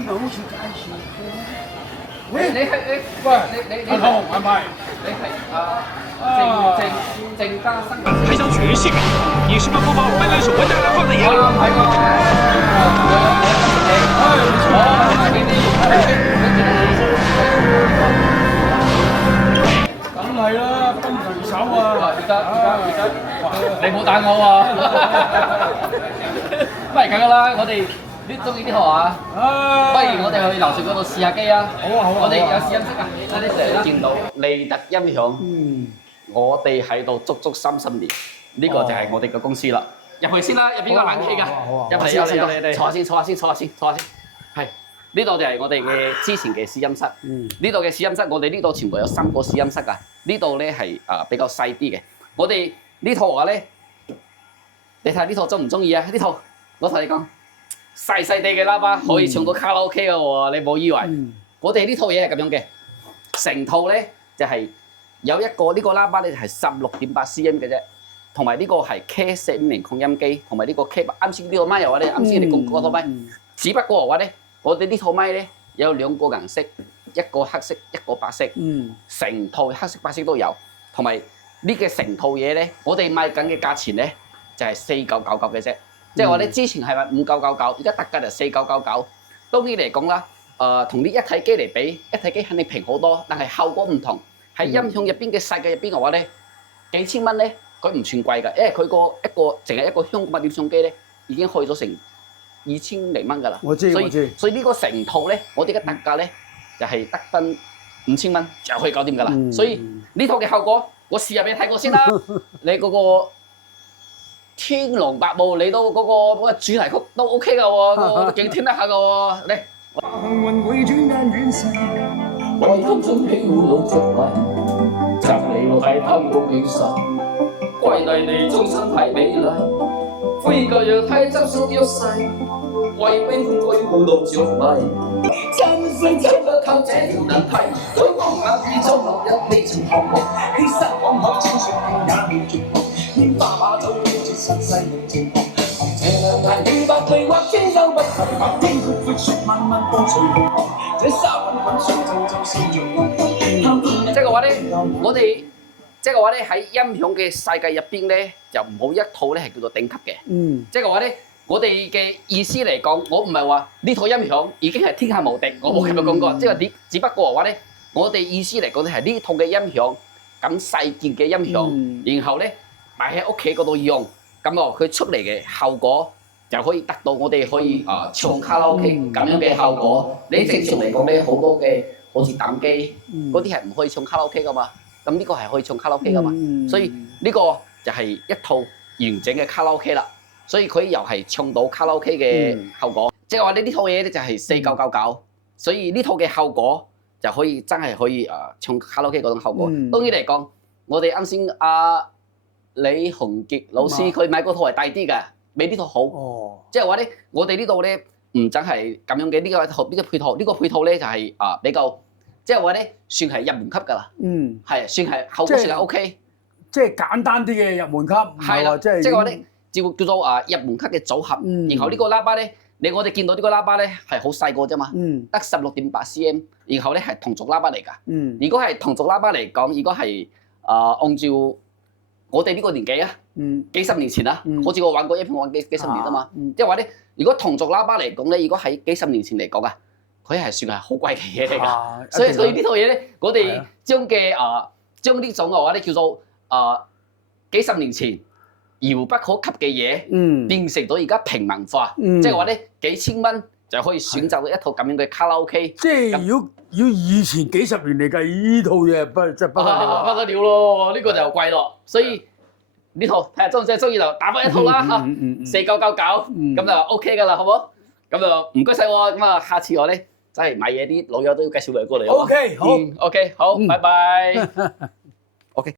冇似介紹過。喂，你阿湯安排，你係鄭家生。开箱全系列，你是不是不把我们来手文大人放在眼里？係梗係啦，分隨手啊！而家，你冇打我啊！不如咁樣啦，我哋呢中意呢行啊，不如我哋去樓上嗰度試下機啊！好啊好啊！我哋有試音室啊，快啲嚟啦！見到利特音響，我哋喺度足足30年，呢個就係我哋嘅公司啦。入去先啦，入邊有冷氣㗎，入嚟坐下先。係呢度就係我哋嘅之前嘅試音室，呢度嘅試音室，我哋呢度全部有3個試音室㗎。呢度咧係比較細啲嘅。我哋呢套話咧，你睇下呢套中唔中意啊？呢套我同你講，細細地嘅喇叭可以唱到卡拉 OK 嘅喎，你冇以為？我哋呢套嘢係咁樣嘅，成套咧就係有一個呢個喇叭咧係16.8 cm 嘅啫，同埋呢個係 K450擴音機，同埋呢個 K 啱先呢個咪又話咧，啱先你講嗰套咪，只不過話咧，我哋呢套咪咧有2個顏色，一個黑色，一個白色，成套黑色白色都有，同埋呢個成套嘢咧，我哋賣緊嘅價錢咧就係4999嘅啫，即係話咧之前係話5999，而家特價就4999。當然嚟講啦，同啲一體機嚟比，一體機肯定平好多，但係效果唔同。喺音響入邊嘅世界入邊嘅話咧，幾千蚊咧，佢唔算貴㗎，因為佢淨係一個香港點相機咧，已經去咗成2000零蚊㗎啦。我知。所以呢個成套咧，我哋嘅特價咧就係得分5000蚊就可以搞掂㗎啦。所以呢套嘅效果，我試下俾你睇過先啦。你嗰個天龍八部，你都嗰個主題曲都 OK 㗎喎，我都幾聽得下㗎喎。嚟。幸運會轉眼遠逝，為今春起舞蹈着迷，摘你我睇貪功影神，歸麗地中身體美麗，灰個樣睇執手腰細，為永恆佢舞蹈着迷，真心真不靠這條難題，推光眼耳中落一未曾項目，其實往後千説也未絕望，煙花把酒標誌身世無情況。這兩眼與百對或千手不提，白天闊闊雪漫漫風隨浪蕩，這沙滾滾水皺皺笑着我。即係嘅話咧，我哋即係嘅話咧喺音響嘅世界入邊咧，就冇一套咧係叫做頂級嘅。即係嘅話咧，我哋嘅意思嚟講，我唔係話呢套音響已經係天下無敵，我冇咁樣講過。即係只不過話咧，我哋意思嚟講咧係呢套嘅音響咁細件嘅音響，然後咧擺喺屋企嗰度用。咁佢出嚟嘅效果就可以得到我哋可以唱卡拉 OK 咁樣嘅效果。你正常嚟講咧，好多嘅好似膽機嗰啲係唔可以唱卡拉 OK 噶嘛。咁呢個係可以唱卡拉 OK 噶嘛。所以呢個就係一套完整嘅卡拉 OK 啦。所以佢又係唱到卡拉 OK 嘅效果。即係話你呢套嘢咧就係4999，所以呢套嘅效果就可以真係可以唱卡拉 OK 嗰種效果。當然嚟講，我哋啱先李洪傑老師佢買嗰套係低啲嘅，比呢套好。即係話咧，我哋呢度咧唔真係咁樣嘅呢個配套，呢個配套咧就係比較，即係話咧算係入門級㗎啦。係算係效果算係 OK。即係簡單啲嘅入門級。係啦，即係話咧叫做入門級嘅組合。然後呢個喇叭咧，我哋見到呢個喇叭咧係好細個啫嘛，得16.8 cm。然後咧係同軸喇叭嚟㗎。如果係同軸喇叭嚟講，如果係按照我哋呢個年紀啊，幾十年前啊，好似我玩過一片玩幾十年啊嘛，即係話咧，如果同軸喇叭嚟講咧，如果喺幾十年前嚟講啊，佢係算係好貴嘅嘢嚟㗎，所以呢套嘢咧，我哋將呢種嘅話咧叫做幾十年前遙不可及嘅嘢，變成到而家平民化，即係話咧幾千蚊就可以選擇到一套咁樣嘅卡拉 OK。即係如果以前幾十年嚟計，呢套嘢真係不得了，不得了咯！呢個就貴咯，所以呢套睇下中唔中意就打返一套啦嚇，4999咁就 OK 㗎啦，好唔好？咁就唔該晒喎，咁啊下次我咧真係買嘢啲老友都要介紹嚟過嚟。OK 好， OK 好，拜拜。OK。